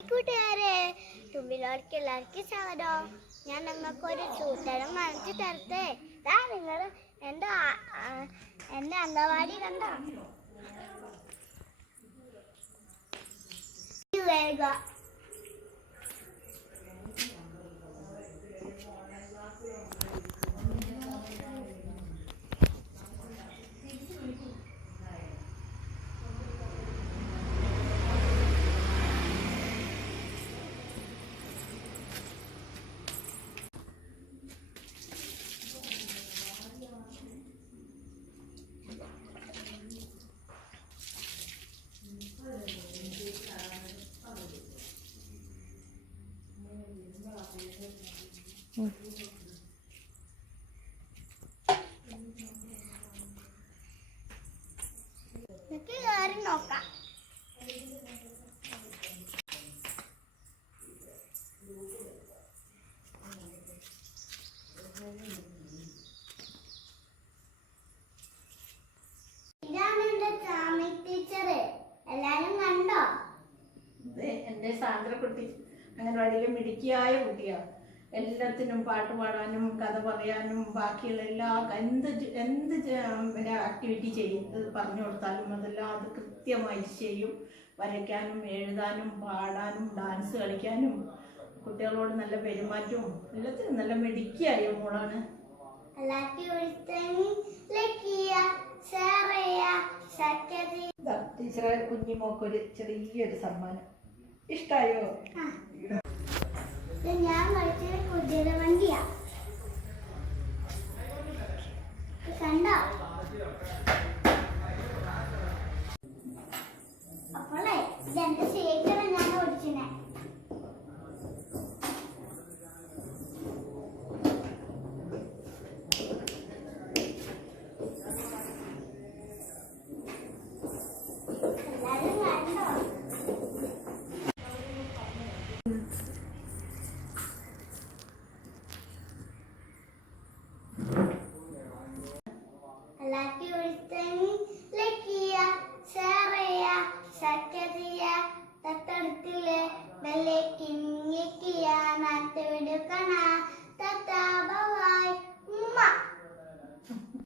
കൂട്ടുകാരെ, തുമ്പിലോർക്ക് എല്ലാവർക്കും സ്വാഗതം. ഞാൻ നിങ്ങൾക്കൊരു സൂത്രം കാണിച്ചു തരട്ടെ. നിങ്ങൾ എൻ്റെ അംഗൻവാടി കണ്ടോ? വേഗ കയറി നോക്കാം. ഇതാണ് എന്റെ ചാമി ടീച്ചർ. എല്ലാരും കണ്ടോ? എന്റെ സാന്ദ്രക്കുട്ടി അംഗൻവാടിയിലെ മിടുക്കിയായ കുട്ടിയാണ്. എല്ലാത്തിനും പാട്ട് പാടാനും കഥ പറയാനും ബാക്കിയുള്ള എല്ലാ എന്ത് പിന്നെ ആക്ടിവിറ്റി പറഞ്ഞു കൊടുത്താലും അതെല്ലാം അത് കൃത്യമായി ചെയ്യും. വരയ്ക്കാനും എഴുതാനും പാടാനും ഡാൻസ് കളിക്കാനും കുട്ടികളോട് നല്ല പെരുമാറ്റവും എല്ലാത്തിനും നല്ല മിടുക്കിയായ മോളാണ്. ടീച്ചറെ കുഞ്ഞിമോക്കൊരു ചെറിയൊരു സമ്മാനം. ഇഷ്ടായോ? ഞാൻ കളിച്ചത് കുതിര വണ്ടിയാ. കണ്ടോ? അപ്പോളേ ഇതെന്റെ ശേഖരം ഞാൻ ഓടിച്ചിനെ. എല്ലാരും കണ്ടോ? തൊട്ടടുത്തില്ലേ ബെല്ലേക്കിങ്ങിക്കിയ നാട്ടുവിടുക്കണ തത്താ ബൈ ഉമ്മ.